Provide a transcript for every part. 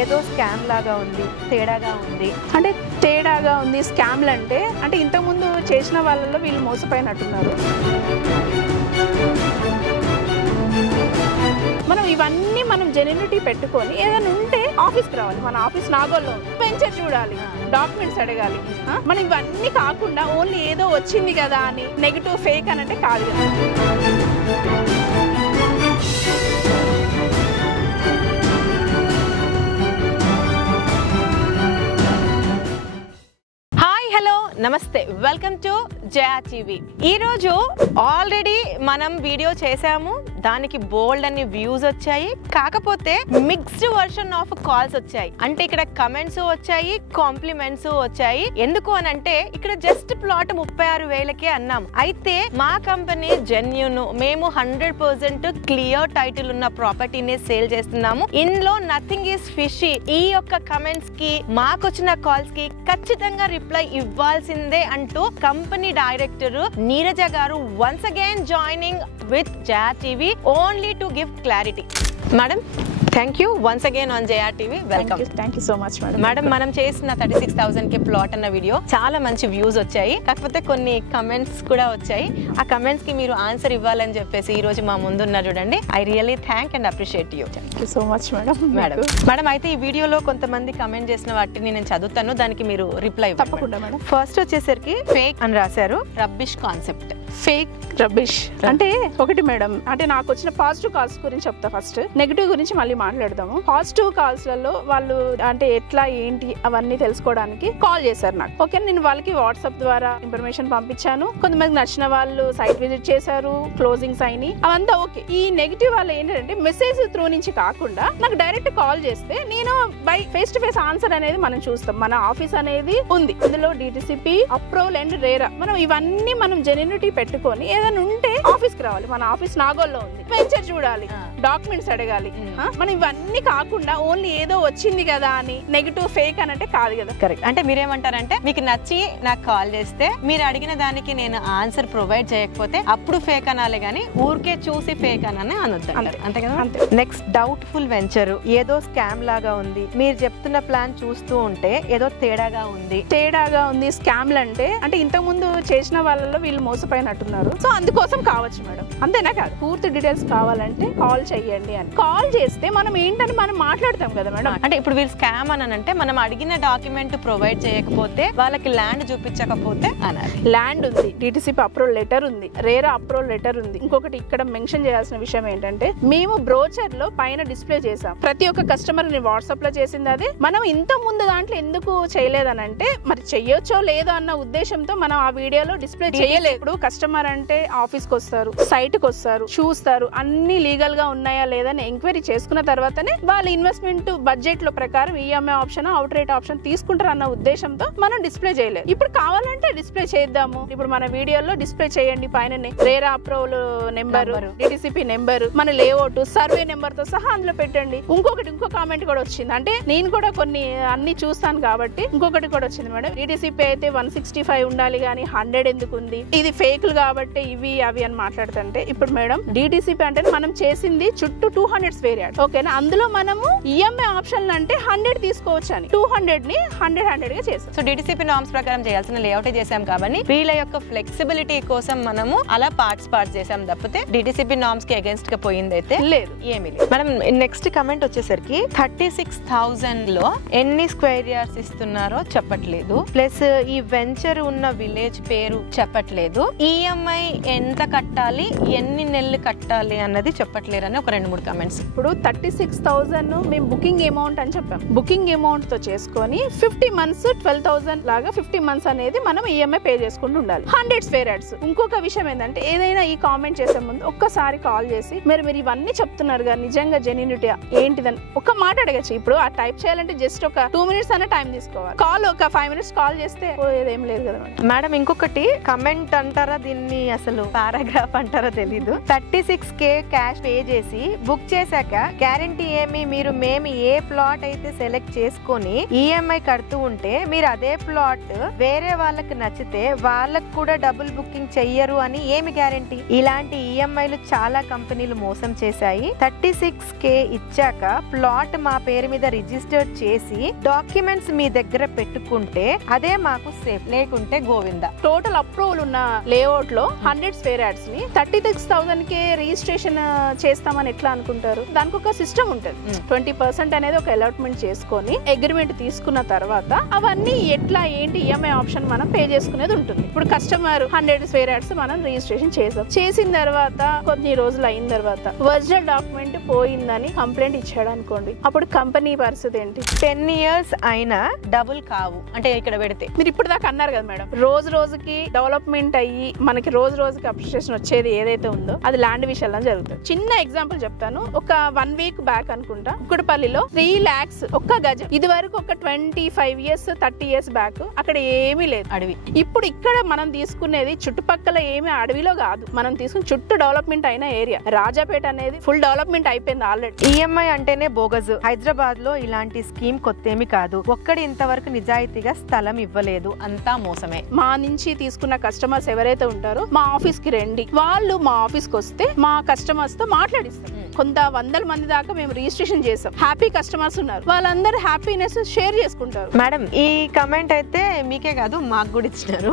ఏదో స్కామ్ లాగా ఉంది, తేడాగా ఉంది. అంటే తేడాగా ఉంది స్కామ్లు అంటే ఇంతకుముందు చేసిన వాళ్ళలో వీళ్ళు మోసపోయినట్టున్నారు. మనం జెన్యూనిటీ పెట్టుకొని ఏదైనా ఉంటే ఆఫీస్కి రావాలి. మన ఆఫీస్ నాగోల్లో వెంచర్ చూడాలి, డాక్యుమెంట్స్ అడగాలి. మనం ఇవన్నీ కాకుండా ఓన్లీ ఏదో వచ్చింది కదా అని నెగిటివ్ ఫేక్ అని అంటే కాదు కదా. నమస్తే, వెల్కమ్ టు జయా టీవీ. ఈరోజు ఆల్రెడీ మనం వీడియో చేసాము, దానికి బోల్డ్ అన్ని వ్యూస్ వచ్చాయి. కాకపోతే మిక్స్డ్ వర్షన్ ఆఫ్ కాల్స్ వచ్చాయి. అంటే ఇక్కడ కమెంట్స్ వచ్చాయి, కాంప్లిమెంట్స్ వచ్చాయి. ఎందుకు అని అంటే ఇక్కడ జస్ట్ ప్లాట్ 36,000కే అన్నాం. అయితే మా కంపెనీ జెన్యూన్, మేము 100% క్లియర్ టైటిల్ ఉన్న ప్రాపర్టీని సేల్ చేస్తున్నాము. ఇందులో నథింగ్ ఈస్ ఫిషీ. ఈ యొక్క కమెంట్స్ కి, మాకొచ్చిన కాల్స్ కి ఖచ్చితంగా రిప్లై ఇవ్వాల్సిందే అంటూ కంపెనీ డైరెక్టర్ నీరజ గారు once again joining with Jaya TV only to give clarity. Madam, thank you once again on Jaya TV. Welcome. Thank you so much madam. Madam, మనం చేసిన 36,000 కి ప్లాట్ అన్న వీడియో చాలా మంచి వ్యూస్ వచ్చాయి. కాకపోతే కొన్ని కమెంట్స్ కూడా వచ్చాయి. ఆ కమెంట్స్ కి మీరు ఆన్సర్ ఇవ్వాలని చెప్పేసి ఈ రోజు మా ముందు ఉన్నారు చూడండి. I really thank and appreciate you. Thank you so much madam. Madam అయితే ఈ వీడియోలో కొంతమంది కమెంట్ చేసిన వాటిని నేను చదువుతాను, దానికి మీరు రిప్లై తప్పకుండా మేడం. ఫస్ట్ వచ్చేసరికి ఫేక్ అని రాశారు. Rubbish concept. ఫేక్ రబ్బిష్ అంటే ఒకటి మేడం, అంటే నాకు వచ్చిన పాజిటివ్ కాల్స్ గురించి చెప్తా. ఫస్ట్ నెగిటివ్ గురించి మళ్ళీ మాట్లాడదాము. పాజిటివ్ కాల్స్ లలో వాళ్ళు అంటే ఎట్లా ఏంటి అవన్నీ తెలుసుకోవడానికి కాల్ చేశారు నాకు. ఓకే, నేను వాళ్ళకి వాట్సాప్ ద్వారా ఇన్ఫర్మేషన్ పంపించాను. కొంతమంది నచ్చిన వాళ్ళు సైట్ విజిట్ చేశారు, క్లోజింగ్స్ అయినాయి, అవంతా ఓకే. ఈ నెగిటివ్ వాళ్ళు ఏంటంటే మెసేజ్ త్రూ నుంచి కాకుండా నాకు డైరెక్ట్ కాల్ చేస్తే నేను by face to face answer అనేది మనం చూస్తాం. మన ఆఫీస్ అనేది ఉంది, ఇందులో డిటిసిపి, అప్రూవల్ అండ్ రేరా. మనం ఇవన్నీ మనం జెన్యూనిటీ పెట్టుకొని ఏదైనా ఉంటే ఆఫీస్కి రావాలి. మన ఆఫీస్ నాగోల్లో ఉంది, వెంచర్ చూడాలి, డాక్యుమెంట్స్ అడగాలి. మనం ఇవన్నీ కాకుండా ఓన్లీ ఏదో వచ్చింది కదా అని నెగిటివ్ ఫేక్ అని అంటే కాదు కదా. కరెక్ట్. అంటే మీరేమంటారంటే మీకు నచ్చి నాకు కాల్ చేస్తే మీరు అడిగిన దానికి నేను ఆన్సర్ ప్రొవైడ్ చేయకపోతే అప్పుడు ఫేక్ అనాలి, కానీ ఊరికే చూసి ఫేక్ అని అనొద్దు, అంతే కదా. నెక్స్ట్ డౌట్ఫుల్ వెంచర్, ఏదో స్కామ్ లాగా ఉంది, మీరు చెప్తున్న ప్లాన్ చూస్తూ ఉంటే ఏదో తేడాగా ఉంది స్కామ్లు అంటే ఇంతకుముందు చేసిన వాళ్ళలో వీళ్ళు మోసపోయినట్టున్నారు. సో అందుకోసం కావచ్చు మేడం, అంతేనా కాదు. పూర్తి డీటెయిల్స్ కావాలంటే కాల్ చెయ్యండి అని. కాల్ చేస్తే మనం ఏంటని మనం మాట్లాడతాం కదా మేడం. అంటే ఇప్పుడు వీళ్ళు స్కామ్ అని అంటే మనం అడిగిన డాక్యుమెంట్ ప్రొవైడ్ చేయకపోతే, వాళ్ళకి ల్యాండ్ చూపించకపోతే అనాలి. ల్యాండ్ ఉంది, డిటిసిపి అప్రూవల్ లెటర్ ఉంది, రేరా అప్రూవల్ లెటర్ ఉంది. ఇంకొకటి ఇక్కడ మెన్షన్ చేయాల్సిన విషయం ఏంటంటే మేము బ్రోచర్ లో పైన డిస్ప్లే చేసాం. ప్రతి ఒక్క కస్టమర్ ని వాట్సాప్ లో చేసింది అదే. మనం ఇంత ముందు దాంట్లో ఎందుకు చేయలేదనంటే మరి చెయ్యొచ్చో లేదో అన్న ఉద్దేశంతో మనం ఆ వీడియోలో డిస్ప్లే చేయలేదు. ఇప్పుడు కస్టమర్ అంటే ఆఫీస్ కి వస్తారు, సైట్ కి వస్తారు, చూస్తారు, అన్ని లీగల్ గా ఉన్నాయా లేదని ఎంక్వైరీ చేసుకున్న తర్వాతనే వాళ్ళ ఇన్వెస్ట్మెంట్ బడ్జెట్ లో ప్రకారం EMI option, out rate option తీసుకుంటారు అన్న ఉద్దేశంతో మనం డిస్ప్లే చేయలేదు. ఇప్పుడు కావాలంటే డిస్ప్లే చేద్దాము. ఇప్పుడు మన వీడియోలో డిస్ప్లే చేయండి. పైన RERA approval number, DTCP number, మన లేఅవుట్, సర్వే నెంబర్ తో సహా అందులో పెట్టండి. ఇంకో కామెంట్ కూడా వచ్చింది. అంటే నేను కూడా కొన్ని అన్ని చూస్తాను కాబట్టి ఇంకొకటి కూడా వచ్చింది మేడం. డిటిసిపి అయితే 165 ఉండాలి కానీ 100 ఎందుకు ఉంది, ఇది ఫేక్లు కాబట్టి ఇవి అవి అని మాట్లాడుతుంటే, ఇప్పుడు మేడం డిటిసిపి అంటే మనం చేసింది చుట్టూ 200 స్క్వేర్ యార్డ్, ఓకేనా. అందులో మనము ఈఎంఐ ఆప్షన్ అంటే 100 తీసుకోవచ్చు అని 200 ని 100 గా చేసాం. సో డిటిసిపి నార్మ్స్ ప్రకారం చేయాల్సిన లేఅవుట్ చేసాం కాబట్టి వీళ్ళ యొక్క ఫ్లెక్సిబిలిటీ కోసం మనము అలా పార్ట్స్ చేసాం తప్పితే డిటిసిపి నార్మ్స్ కి అగేన్స్ట్ గా పోయింది అయితే లేదు, ఏమీ లేదు. మనం నెక్స్ట్ కమెంట్ వచ్చేసరికి 36,000 లో ఎన్ని స్క్వేర్ యార్డ్స్ ఇస్తున్నారో చెప్పట్లేదు, ప్లస్ ఈ వెంచర్ ఉన్న విలేజ్ పేరు చెప్పట్లేదు, ఈఎంఐ ఎంత కట్టాలి, ఎన్ని నెలలు కట్టాలి అన్నది చెప్పట్లేరు అని ఒక 2-3 కమెంట్స్. ఇప్పుడు 36,000 మేము బుకింగ్ అమౌంట్ అని చెప్పాం. బుకింగ్ అమౌంట్ తో చేసుకొని 50 మంత్స్ 12,000 లాగా 50 మంత్స్ అనేది మనం ఈఎంఐ పే చేసుకుంటూ ఉండాలి. 100 స్క్వేర్ యార్డ్స్. ఇంకొక విషయం ఏంటంటే ఏదైనా ఈ కామెంట్ చేసే ముందు ఒక్కసారి కాల్ చేసి మీరు ఇవన్నీ చెప్తున్నారు కదా నిజంగా జెన్యూనిటీ ఏంటిదని ఒక మాట అడగచ్చు. ఇప్పుడు ఆ టైప్ చేయాలంటే జస్ట్ ఒక 2 minutes అనే టైం తీసుకోవాలి. కాల్ ఒక 5 minutes కాల్ చేస్తే ఏదేం లేదు కదా మేడం. ఇంకొకటి కమెంట్ అంటారా దీన్ని అసలు పారాగ్రాఫ్ అంటారో తెలీదు. 36K క్యాష్ పే చేసి బుక్ చేశాక గ్యారంటీ ఏమి, మీరు మేము ఏ ప్లాట్ అయితే సెలెక్ట్ చేసుకొని ఈఎంఐ కడుతూ ఉంటే మీరు అదే ప్లాట్ వేరే వాళ్ళకి నచ్చితే వాళ్ళకు కూడా డబుల్ బుకింగ్ చెయ్యరు అని ఏమి గ్యారంటీ? ఇలాంటి ఈఎంఐలు చాలా కంపెనీలు మోసం చేశాయి. 36K ఇచ్చాక ప్లాట్ మా పేరు మీద రిజిస్టర్ చేసి డాక్యుమెంట్స్ మీ దగ్గర పెట్టుకుంటే అదే మాకు సేఫ్, లేకుంటే గోవిందా. టోటల్ అప్రూవల్ ఉన్న లేఅవుట్ లో 100 స్క్వేర్ యార్డ్స్ ని 36,000 కే రిజిస్ట్రేషన్ చేస్తామని ఎట్లా అనుకుంటారు? దానికి ఒక సిస్టమ్ ఉంటుంది. 20% అనేది ఒక అలాట్మెంట్ చేసుకొని అగ్రిమెంట్ తీసుకున్న తర్వాత అవన్నీ ఎట్లా ఏంటి ఈఎంఐ ఆప్షన్ మనం పే చేసుకునేది ఉంటుంది. ఇప్పుడు కస్టమర్ 100 స్క్వేర్ యార్డ్స్ మనం రిజిస్ట్రేషన్ చేసిన తర్వాత కొన్ని రోజులు అయిన తర్వాత ఒరిజినల్ డాక్యుమెంట్ పోయిందని కంప్లైంట్ ఇచ్చాడు అనుకోండి, అప్పుడు కంపెనీ పరిస్థితి ఏంటి? 10 years అయినా డబుల్ కావు అంటే ఇక్కడ పెడితే. మీరు ఇప్పుడు దాకా అన్నారు కదా మేడం, రోజు రోజుకి డెవలప్మెంట్ అయ్యి మనకి రోజు రోజుకి అప్రిషియేషన్ వచ్చేది ఏదైతే ఉందో అది ల్యాండ్ విషయంలో జరుగుతుంది. చిన్న ఎగ్జాంపుల్ చెప్తాను. ఒక 1 week బ్యాక్ అనుకుంటా కుక్కడపల్లిలో 3 lakhs ఒక్క గజం. ఇది వరకు ఒక 25 years 30 years బ్యాక్ అక్కడ ఏమీ లేదు, అడవి. ఇప్పుడు ఇక్కడ మనం తీసుకునేది చుట్టుపక్కల ఏమీ అడవిలో కాదు, మనం తీసుకుని చుట్టూ డెవలప్మెంట్ అయిన ఏరియా. రాజాపేట అనేది ఫుల్ డెవలప్మెంట్ అయిపోయింది ఆల్రెడీ. ఈఎంఐ అంటేనే బోగస్. హైదరాబాద్ లో ఇలాంటి స్కీమ్ కొత్తేమి కాదు. ఒక్కడి ఇంతవరకు నిజాయితీగా స్థలం ఇవ్వలేదు, అంతా మోసమే. మా నుంచి తీసుకున్న కస్టమర్స్ ఎవరైతే ఉంటారో మా ఆఫీస్ కి రండి, వాళ్ళు మా ఆఫీస్ కి వస్తే మా కస్టమర్స్ తో మాట్లాడిస్తాం. కొంత 100 మంది దాకా మేము రిజిస్ట్రేషన్ చేసాం. హ్యాపీ కస్టమర్స్ ఉన్నారు, వాళ్ళందరూ హ్యాపీనెస్ షేర్ చేసుకుంటారు. మేడం ఈ కమెంట్ అయితే మీకే కాదు మాకు కూడా ఇచ్చినారు.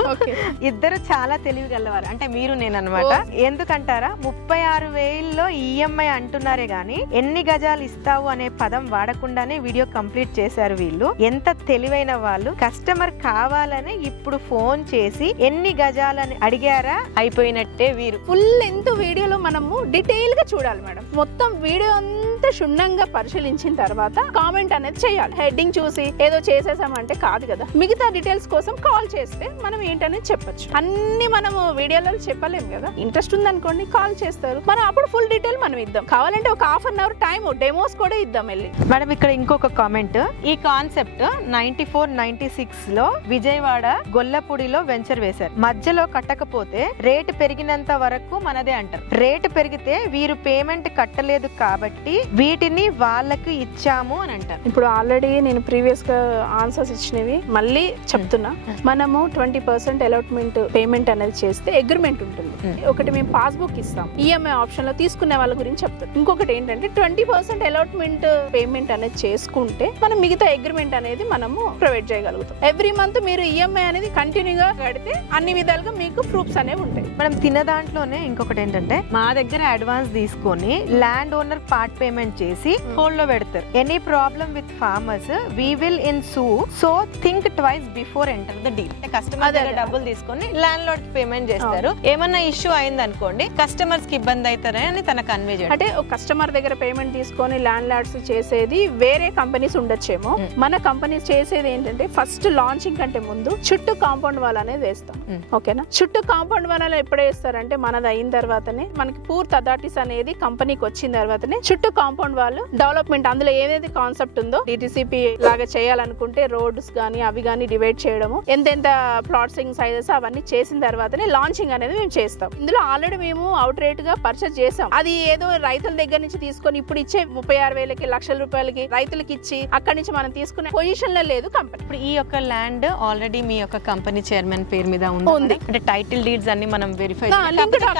ఇద్దరు చాలా తెలివి గలవారు, అంటే మీరు నేను అనమాట. ఎందుకంటారా, 36,000లో ఈఎంఐ అంటున్నారే గానీ ఎన్ని గజాలు ఇస్తావు అనే పదం వాడకుండానే వీడియో కంప్లీట్ చేశారు వీళ్ళు. ఎంత తెలివైన వాళ్ళు. కస్టమర్ కావాలని ఇప్పుడు ఫోన్ చేసి ఎన్ని గజాలని అడిగారా, అయిపోయినట్టే వీరు. ఫుల్ ఎంత వీడియోలో మనము డీటెయిల్ గా చూడాలి మేడం. మొత్తం వీడియో అంతా క్షుణ్ణంగా పరిశీలించిన తర్వాత కామెంట్ అనేది చేయాలి. హెడ్డింగ్ చూసి ఏదో చేసేసామంటే కాదు కదా. మిగతా డీటెయిల్స్ కోసం కాల్ చేస్తే మనం ఏంటనేది చెప్పొచ్చు. అన్ని మనము వీడియోలో చెప్పలేము కదా. ఇంట్రెస్ట్ ఉందనుకోండి కాల్ చేస్తారు, మనం అప్పుడు ఫుల్ డీటెయిల్ మనం ఇద్దాం. కావాలంటే ఒక 1/2 hour టైం డెమోస్ కూడా ఇద్దాం వెళ్ళి. మేడం ఇక్కడ ఇంకొక కామెంట్. ఈ కాన్సెప్ట్ 94-96 లో విజయవాడ గొల్లపూడిలో వెంచర్ వేశారు. మధ్యలో కట్టకపోతే రేటు పెరిగినంత వరకు మనదే అంటారు. రేటు పెరిగితే వీరు పేమెంట్ కట్టలేదు కాబట్టి వీటిని వాళ్ళకి ఇచ్చాము అని అంటారు. ఇప్పుడు ఆల్రెడీ నేను ప్రీవియస్ గా ఆన్సర్స్ ఇచ్చినవి మళ్ళీ చెప్తున్నా. మనము 20% అలాట్మెంట్ పేమెంట్ అనేది చేస్తే అగ్రిమెంట్ ఉంటుంది. ఒకటి మేము పాస్బుక్ ఇస్తాం, ఈఎంఐ ఆప్షన్ లో తీసుకునే వాళ్ళ గురించి చెప్తాం. ఇంకొకటి ఏంటంటే 20% అలాట్మెంట్ పేమెంట్ అనేది చేసుకుంటే మనం మిగతా అగ్రిమెంట్ అనేది మనము ప్రొవైడ్ చేయగలుగుతాం. ఎవ్రీ మంత్ మీరు ఈఎంఐ అనేది కంటిన్యూగా కడితే అన్ని విధాలుగా మీకు ప్రూఫ్స్ అనేవి ఉంటాయి. మనం తిన్న దాంట్లోనే ఇంకొకటి ఏంటంటే మా దగ్గర అడ్వాన్స్ తీసుకొని ల్యాండ్ ఓనర్ పార్ట్ పేమెంట్ చేసి హోల్డ్ లో పెడతారు. Any problem with farmers we will ensue, so think twice before enter the deal. Customer దగ్గర డబ్బులు తీసుకొని ల్యాండ్ లార్డ్ కి పేమెంట్ చేస్తారు. ఏమన్నా ఇష్యూ అయింది అనుకోండి కస్టమర్స్ కి ఇబ్బంది అవుతారని తన కన్వే చేయడం. అంటే ఒక కస్టమర్ దగ్గర పేమెంట్ తీసుకొని ల్యాండ్ లార్డ్స్ చేసేది వేరే కంపెనీస్ ఉండొచ్చేమో. మన కంపెనీస్ చేసేది ఏంటంటే ఫస్ట్ లాంచింగ్ కంటే ముందు చుట్టూ కాంపౌండ్ వాల్ అనేది వేస్తాం. ఓకేనా, చుట్టూ కాంపౌండ్ వాల్ ఎప్పుడు వేస్తారంటే మనది అయిన తర్వాతనే, మనకి పూర్తి అథారిటీస్ అనేది కంపెనీకి వచ్చిన తర్వాతనే చుట్టూ కాంపౌండ్ వాళ్ళు డెవలప్మెంట్ అందులో ఏదైతే కాన్సెప్ట్ ఉందో డిటిసిపి లాగా చేయాలనుకుంటే రోడ్స్ గానీ అవి గానీ డివైడ్ చేయడము, ఎంతెంత ప్లాట్సింగ్ సైజెస్ అవన్నీ చేసిన తర్వాతనే లాంచింగ్ అనేది మేము చేస్తాం. ఇందులో ఆల్రెడీ మేము అవుట్ రేట్ గా పర్చేస్ చేసాం. అది ఏదో రైతుల దగ్గర నుంచి తీసుకొని ఇప్పుడు ఇచ్చే 36,000కి లక్షల రూపాయలకి రైతులకి ఇచ్చి అక్కడి నుంచి మనం తీసుకునే పొజిషన్ లో లేదు కంపెనీ. ఇప్పుడు ఈ యొక్క ల్యాండ్ ఆల్రెడీ మీ యొక్క కంపెనీ చైర్మన్ పేరు మీద ఉంది. అంటే టైటిల్ డీడ్స్ అన్ని మనం వెరిఫై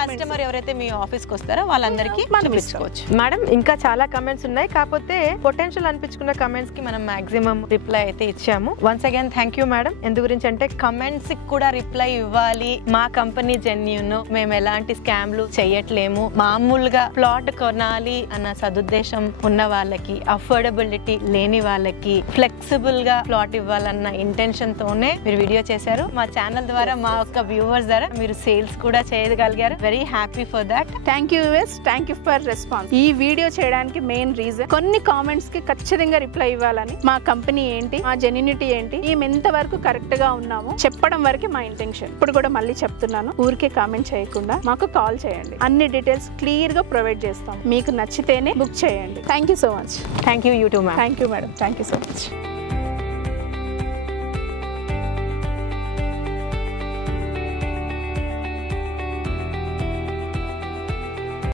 కస్టమర్ ఎవరైతే మీ ఆఫీస్ కి వస్తారో వాళ్ళందరికీ చూపించుకోవచ్చు. మేడం ఇంకా చాలా కమెంట్స్ ఉన్నాయి, కాకపోతే పొటెన్షియల్ అనిపించుకున్న కమెంట్స్ కి మనం మాక్సిమం రిప్లై అయితే ఇచ్చాము. Once again thank you madam. ఎందు గురించి అంటే కమెంట్స్ కి కూడా రిప్లై ఇవ్వాలి. మా కంపెనీ జెన్యూన్, మేము ఎలాంటి స్కామ్లు చేయట్లేము, మామూలుగా ప్లాట్ కొనాలి అన్న సదుద్దేశం ఉన్న వాళ్ళకి, అఫోర్డబిలిటీ లేని వాళ్ళకి ఫ్లెక్సిబుల్ గా ప్లాట్ ఇవ్వాలన్న ఇంటెన్షన్ తోనే మీరు వీడియో చేశారు. మా ఛానల్ ద్వారా మా యొక్క వ్యూవర్స్ ద్వారా మీరు సేల్స్ కూడా చేయగలిగారు. Very happy for that. Thank you US, thank you for response. ఈ వీడియో చేయడానికి మెయిన్ రీజన్ కొన్ని కామెంట్స్ కి ఖచ్చితంగా రిప్లై ఇవ్వాలని. మా కంపెనీ ఏంటి, మా జెన్యూనిటీ ఏంటి, మేము ఎంత వరకు కరెక్ట్ గా ఉన్నాము చెప్పడం వరకే మా ఇంటెన్షన్. ఇప్పుడు కూడా మళ్ళీ చెప్తున్నాను, ఊరికే కామెంట్ చేయకుండా మాకు కాల్ చేయండి. అన్ని డీటెయిల్స్ క్లియర్ గా ప్రొవైడ్ చేస్తాం. మీకు నచ్చితేనే బుక్ చేయండి. Thank you so much. Thank you. You two ma'am. Thank you madam. Thank you so much.